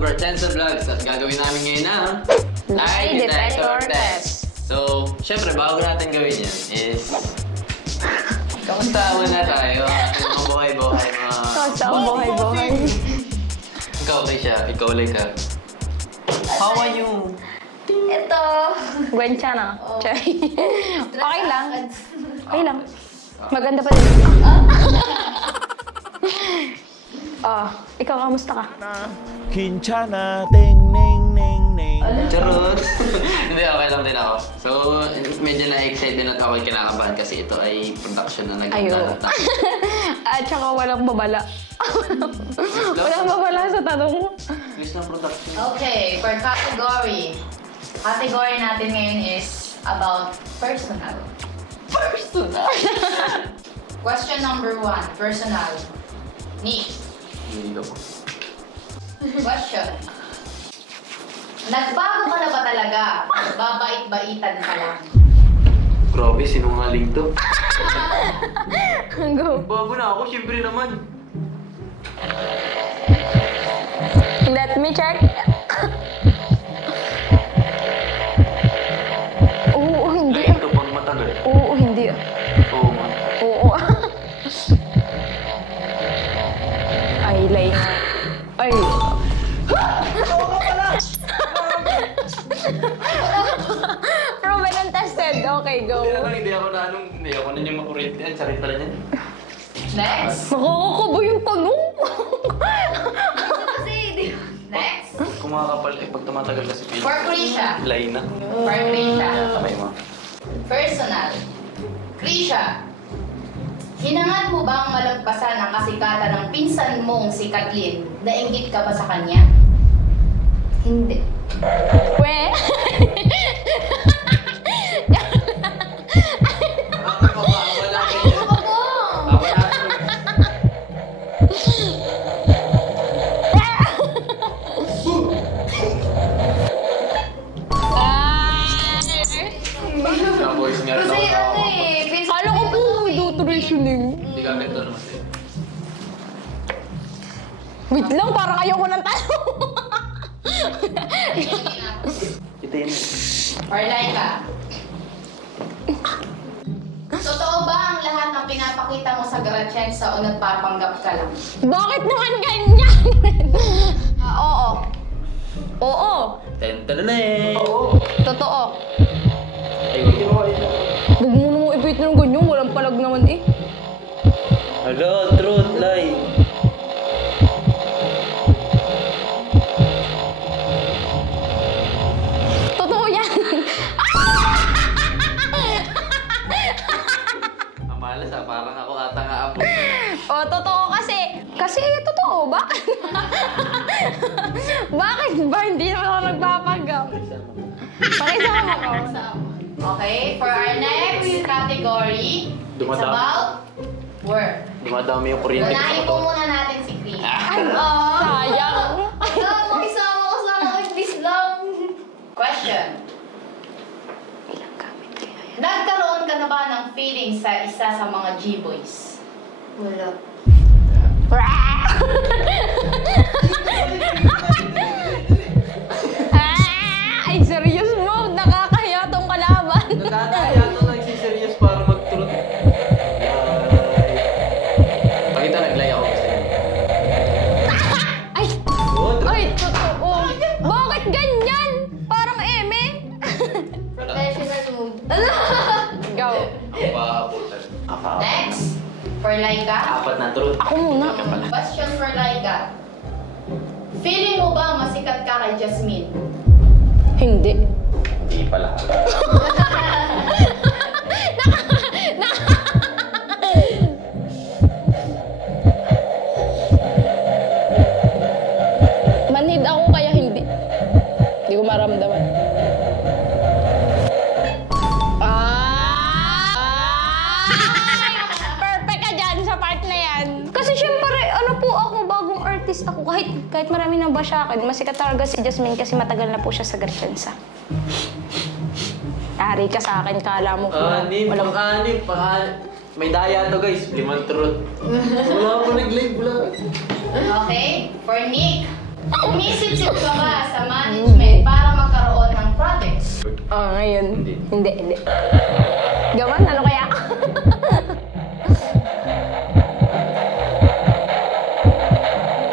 Gartensa Vlogs at gagawin namin ngayon ang lie detector test. So, syempre, bago natin gawin yan is kamusta muna tayo? Mga buhay-buhay, mga... Kamusta ang buhay-buhay? Ikaw, Keisha. Ikaw, Laika. How are you? Ito. Gwen siya na. Okay lang. Okay lang. Maganda pa din. Ikaw, kamusta ka? Kinchana, ting, ning, ning, ning. Charot! Hindi, okay lang din ako. So, medyo na-excited at ako kinakabahan kasi ito ay production na naganda. At saka walang babala. Walang babala sa tanong. Please na production. Okay, for category. Category natin ngayon is about personal. Personal. Question number 1, personal. Nick. Hindi ka po. Question. Nagbago ka na ba talaga? Babait-baitan ka lang. Grabe, sinungaling to. Go. Bago na ako, syempre naman. Let me check. Oo, hindi. Ay, ito pang matagal. Oo, hindi. Oo, man. Oo. Eyeliner. Ay. Proven and tested. Okay, go. Hindi ako na yung makuryente yan. Sarit pala niyan. Next. Nakakakaba yung tanong. Next. Kumakapal pag tumatagal kasi feel. For Krisha. Lay na. For Krisha. Kamay mo. Personal. Krisha. Hinangad mo bang malagpasan ang kasikatan ng pinsan mong si Kathleen? Nainggit ka ba sa kanya? Hindi. We. Kasi ano eh, pinsan Kala ko po retractioning. Hindi ka ganito naman sa'yo. Wait lang, parang ayoko ng tanong. Ito yun. Or Laika. Totoo ba ang lahat ng pinapakita mo sa Gartensa o nagpapanggap ka lang? Bakit naman ganyan? Oo. Oo. Tentalane! Totoo. Ay, hindi mo kayo. Huwag mo naman ipit ng ganyan. Walang palag naman eh. Hello, truth, lie. Totoo yan. Ang malas ah, parang ako ata nga apo. O, totoo kasi. Kasi totoo. Bakit? Bakit ba hindi naman ako nagpapanggap? Pakisama ko. Okay, for our next category, it's Dumadami. about work. Dumadami yung kuryente Unahin ko. po muna natin si Chris. Sayang. Isama ko sana please lang. Question. Nagkaroon ka na ba ng feelings sa isa sa mga G-boys? Wala. Ay, serious mo. Nakakahiya tong kalaban. Nakakaya ito nagsiserious para mag-truth. Pakita nag-lie ako kasi. Ay, ay, totoo. Bakit ganyan? Parang eme. Professional move. Go. Ako pa abutan. Next, for Laika. Apat na truth. Ako muna. Question for Laika. Feeling mo ba masikat ka kay Jasmine? Hindi. Hindi pala. Manhid ako kaya hindi. Hindi ko maramdaman. Perfect ka dyan sa part na yan. Kasi syempre, ano po ako, bagong artist ako. Kahit marami na ba siya akin, masikat talaga si Jasmine kasi matagal na po siya sa Gartensa. Ari ka sa akin, kala mo po. Anim, pang-anim. May daya to guys, 5 truth. Wala ako nag-live, wala. Okay, for Nick. Umisip-sip ka ba sa management para magkaroon ng projects? Ngayon. Hindi. Hindi. Gawan, ano kaya?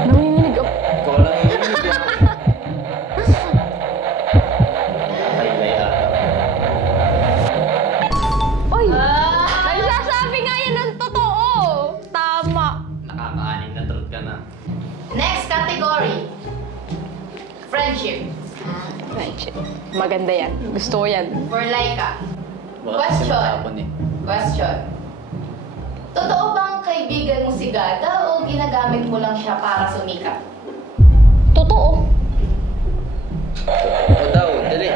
Nanginginig ako. Ikaw lang yung hindi. Highlight ata. Oy! Ah! Nagsasabi nga yan ng totoo! Tama. Nakakaanin na truth ka na. Next category. Friendship. Friendship. Maganda yan. Gusto ko yan. For Laika. Baka kasi Question. matapon eh. Question. Totoo bang kaibigan mo si Gada o ginagamit mo lang siya para sumikat? Totoo. O daw, dali.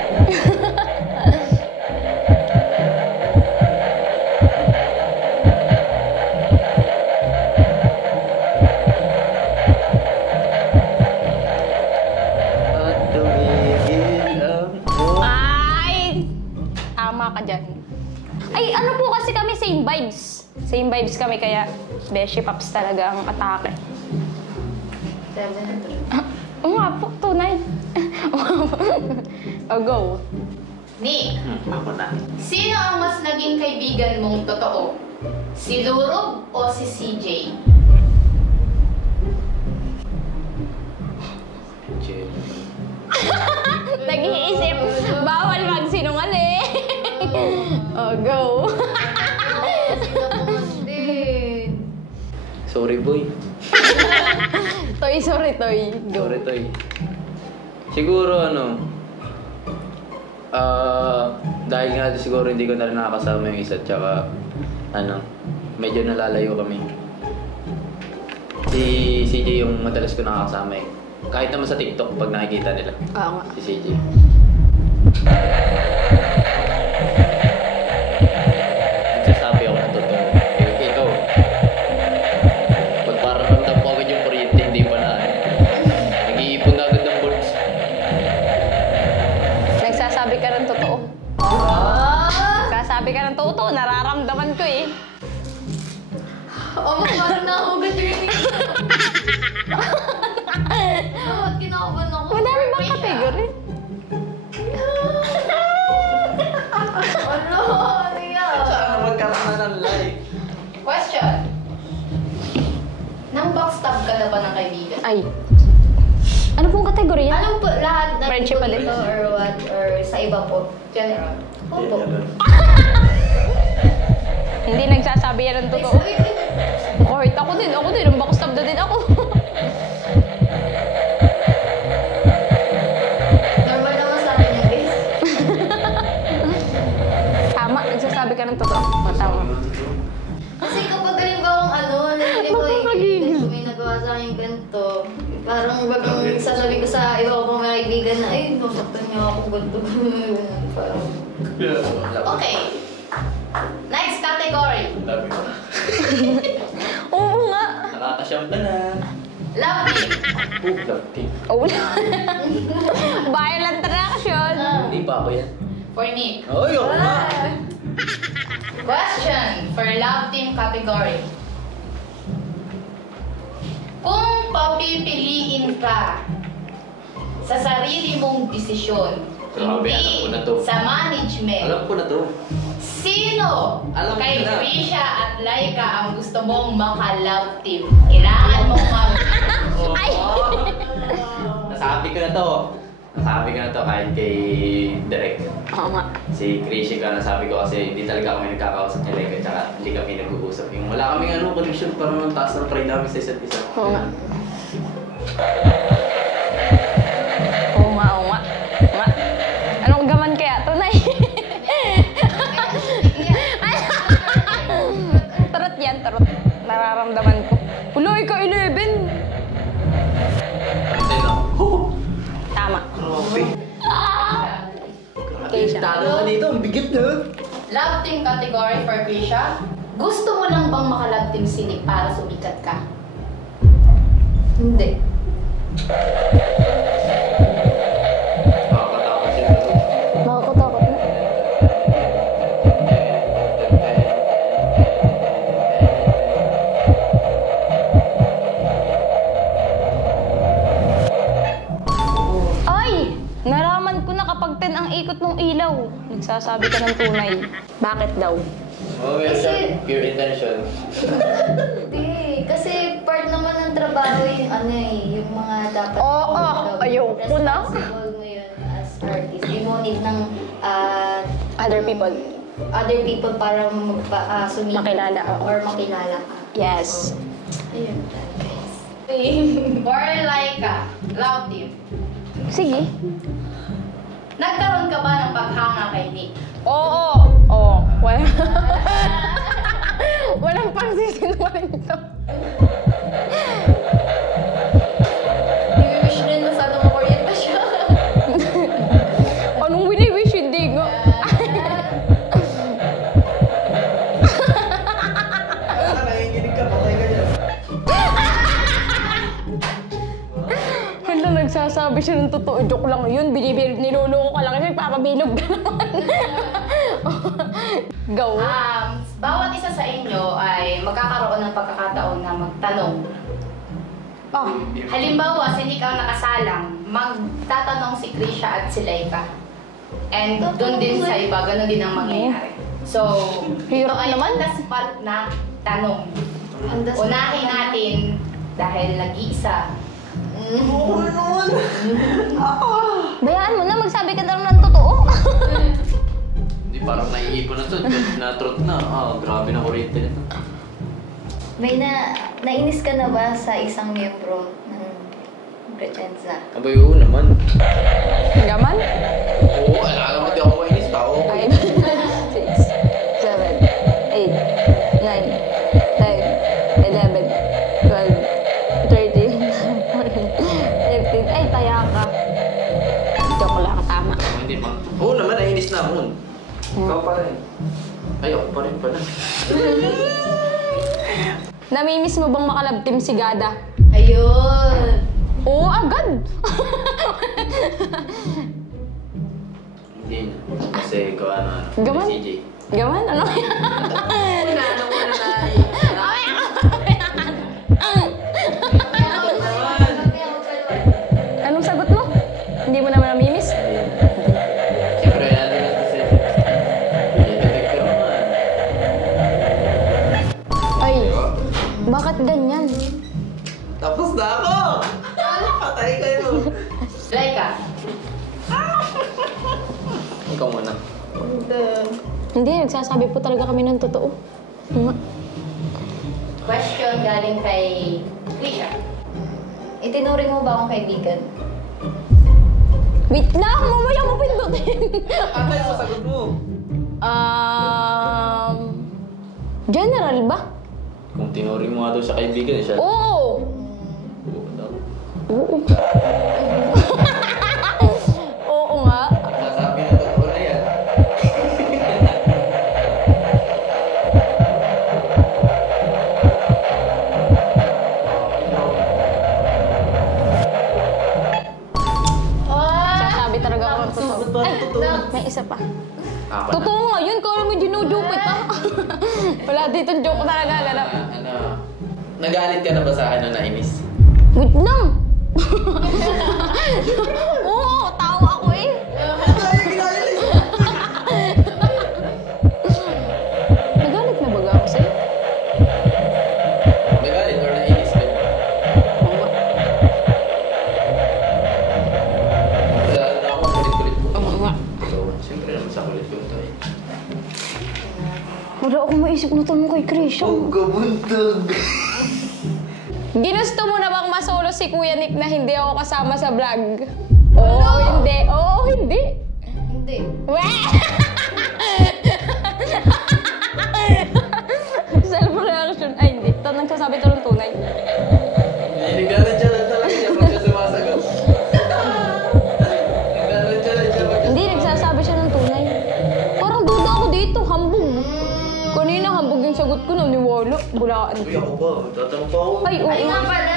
At tumigil ang Ay! Tama ka dyan. Ay, ano po kasi kami, same vibes. Same vibes kami, kaya Beshi Paps talaga ang atake. Oo nga po, tunay. O, go. Nick, Ako na. sino ang mas naging kaibigan mong totoo? Si Lurog o si CJ? Chill. Nag-iisip, bawal magsinungaling. O, go. Sorry boy. Toy, sorry, Toy. Go. Sorry toy. Siguro dahil nga siguro hindi ko na rin nakakasama yung isa, tsaka medyo nalalayo kami. Si CJ yung madalas ko nakakasama eh. Kahit naman sa TikTok pag nakikita nila. Oo nga. Si CJ. Nagsasabi ako ng totoo. Ikaw. Pag pararamdam ko agad yung kuryente, hindi pa na. Nag-iipon na agad ng bolts. Nagsasabi ka ng totoo. Ah! Nagsasabi ka ng totoo, nararamdaman ko eh. Oh, parang nahugat yung hindi. Bakit kinakabahan ako? Madami bang category? Ano? Ano yan? Saan magkaroon na ng live? Question. Nang backstab ka na ba ng kaibigan? Ay. Ano pong kategory yan? Anong po lahat na Friendship ulit. ito or what? Or sa iba po? General? Opo. Hindi nagsasabi yan ng totoo. Kahit ako din. Ang backstab na din ako. Normal naman sa akin yan, guys. Tama, nagsasabi ka ng totoo. Tama. Kasi kapag halimbawa Makakagigil. may nagawa sa akin ganito, parang bagang sasabi ko sa iba ko pang mga kaibigan na, ay, nasaktan niya ako ganito. Parang... Okay. Next category. Love you. Oo nga. Nakakasyam ka na. Love team. Love team. Oo na. Violent reaction. Hindi pa ako yan. For Nick. Oy, ako nga. Question for love team category. Kung papipiliin ka sa sarili mong desisyon, Grabe, alam ko na to. sa management, Alam ko na to. sino Alam ko kay na. Trisha at Laika ang gusto mong maka-love team? Kailangan mong Ay! Nasabi ko na to. Nasabi ko na to kahit kay Direk. Oo nga. Si Krishy ka, nasabi ko kasi hindi talaga kami nagkakausap ni Laika, tsaka hindi kami nag-uusap. Yung wala kaming connection, parang ang taas ng pride namin sa isa't isa. Oo nga. Oo nga. Anong gaman kaya? Tunay. Tarot yan, tarot. Nararamdaman ko. Uloy ka, 11. Pantay na. Tama. Grabe. Okay siya. Talo ka dito, ang bigat na. Love team category for Trisha. Gusto mo lang bang maka-love team si Nick para sumikat ka? Hindi. Nakakatakot yun. Nakakatakot na. pindot ng ilaw. Nagsasabi ka ng tunay. Bakit daw? Oh, Kasi- pure intention. Hindi. Kasi part naman ng trabaho yung ano eh, yung mga dapat Oo, gawin. ayoko na. Responsible mo yun as artist. Di mo need ng Other people. other people para sumili Makilala, oo. or makilala ka. Yes. Ayun, guys. Or like love team. Sige. Nagkaroon ka ba ng paghanga kay Nick? Oo. Oo. Wala. Walang pangsisinungaling ito. I-wish din mo sana makuryenta siya. Anong wini-wish? Hindi nga. Nanginginig ka, patay ka dyan. Hala, nagsasabi siya ng totoo. Joke lang yun. Niloloko ka lang kasi papabilog ka naman. Go. Bawat isa sa inyo ay magkakaroon ng pagkakataon na magtanong. Oh. Halimbawa, si Nick ang nakasalang, magtatanong si Krisha at si Laika. And doon din sa iba, ganun din ang mangyayari. So, ito Hirap ay naman. on the spot na tanong. Unahin natin dahil nag-iisa. Bayaan mo na, magsabi ka na lang ng totoo. Hindi, parang naiipon na to. Na truth na. Ah, grabe na kuryente nito. May nainis ka na ba sa isang miyembro ng Crescenza? Abay, oo naman. Gaman? Oo, alam mo, di ako mainis tao. 5, 6, 7, 8, 9, 10, 11, 12, 13, 14, 15. Ay, taya ka. Joke lang, tama. Hindi pa. Oo naman, nainis na ako. Ikaw pa rin. Ay, ako pa rin pala. Namimiss mo bang makalabtim si Gada? Ayun! Oo, agad! Hindi na. Kasi gawa na Gaman? CJ. Gaman? Ano yan? Ano mo na Anong sagot mo? Hindi mo naman namimiss? Siyempre, ano na kasi. Detect ka naman. Ay, bakit ganyan? Tapos na ako! Patay kayo! Laika. Ikaw muna. Hindi, nagsasabi po talaga kami ng totoo. Question galing kay Krisha. Itinuring mo ba akong kaibigan? Wait lang, mamaya mo pindutin. Atay mo, sagot mo. General ba? Kung tinuring mo nga daw sa kaibigan, siya. Oo! Oo daw. Oo. Oo nga. Nasabi na totoo na yan. Sasabi talaga ako ng totoo. Ay, may isa pa. Apat na. Totoo nga yun, kaya mo ginujoke kita. Wala dito joke talaga, ganap. Ano? Nagalit ka na ba sa akin na nainis? Wait lang! Oo, tao ako eh. Nagalit na baga ako sa'yo? Nagalit or nainis ka? Oo nga. Wala na ako, kulit-kulit ko. Oo nga. So, siyempre naman sa kulit ko ito eh. Wala akong maisip na tanong kay Krisha. kabuntag! Ginusto mo na bang masolo si Kuya Nick na hindi ako kasama sa vlog? Oo, hindi. Oo, hindi. Hindi. Weh! Self-reaction. Ay, hindi. Ito, nagsasabi ito ng tunay. Nagalit siya lang talaga siya pag siya sumasagot. Nagalit siya lang siya pag siya Hindi, nagsasabi siya ng tunay. Parang duda ako dito, hambog. Kanina hambog yung sagot ko, naniwala. Bulaan. Uy, ako ba? Tatanong pa ako. Ay, oo. Ay nga pala.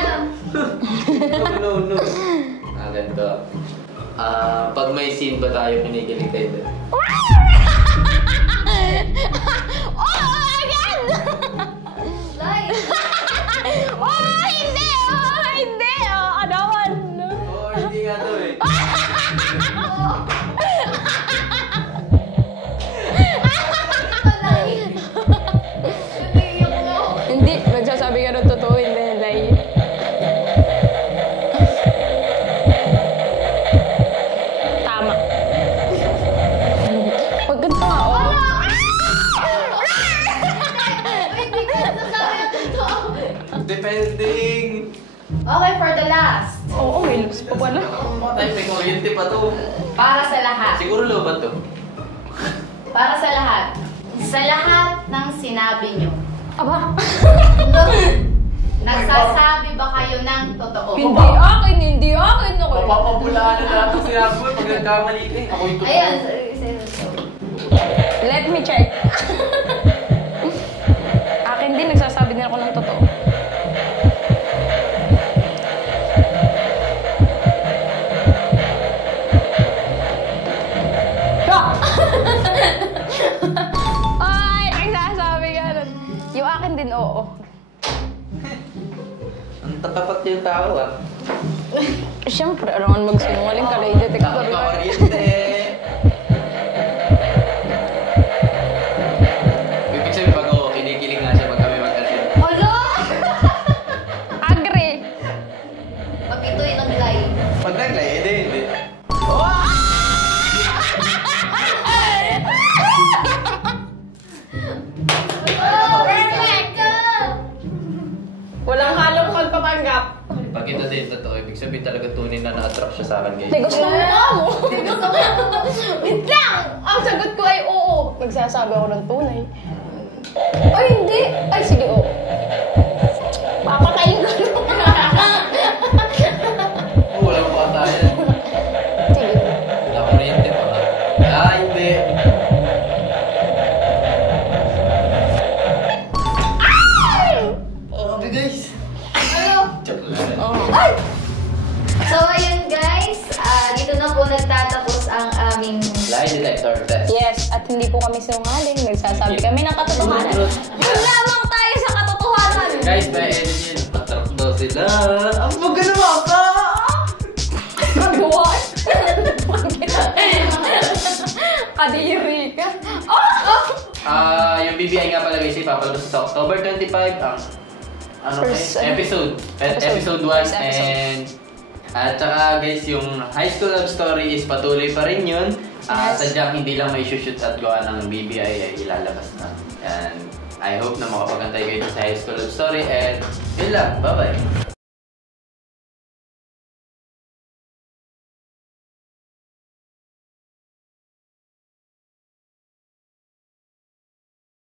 No. Ganito. Pag may scene ba tayo, kinikilig kayo doon? Oh, again! Like! Oh, hindi! Oh, hindi! Oh, ano man? Oo, hindi nga to eh. Okay, for the last. Oo, may looks pa pala. Tayo may kuryente pa to. Para sa lahat. Siguro lobat to. Para sa lahat. Sa lahat ng sinabi nyo. Aba, Nagsasabi ba kayo ng totoo? hindi akin. Mapapabulaan na lahat ng sinabi mo pag nagkamali ka eh. Ako yung totoo. Ayan. Let me check. Akin din, nagsasabi din ako ng totoo. Ay, nagsasabi ka nun. Yung akin din, oo. Ang tatapat yung tao ah. Siyempre, alangan magsinungaling ka, lay detector. Nakakakuryente. Ibig sabihin pag ako, kinikilig nga siya pag kami mag-asin. Hala! Agree. Pag ito'y naglay. Pag naglay, hindi. Oh, perfect! Walang halong pagpapanggap. Pag ito din totoo, ibig sabihin talaga tunay na na-attract siya sa akin guys. Hindi, gusto mo. Wait lang! Ang sagot ko ay oo. Nagsasabi ako ng tunay. Ay, hindi. Ay, sige, oo. Papatayin ko lang. Walang patayan. Sige. Wala kuryente pa nga. Ah, hindi. Grabe guys. Joke lang. So, ayun guys. Dito na po nagtatapos ang aming... Lie detector test. Yes, at hindi po kami sinungaling. Nagsasabi kami ng katotohanan. Yun lamang tayo sa katotohanan. Guys, by end yun, attract daw sila. Ang maganawa ka! What? Kadiri ka. Yung BBI nga pala guys, ipapalabas sa October 25 ang First, episode 1 First episode. and at saka guys, yung High School Love Story is patuloy pa rin yun. Yes. Sadyang hindi lang may shoot at gawa ng BBI ay ilalabas na. And I hope na makapagantay kayo sa High School Love Story and yun lang, bye-bye!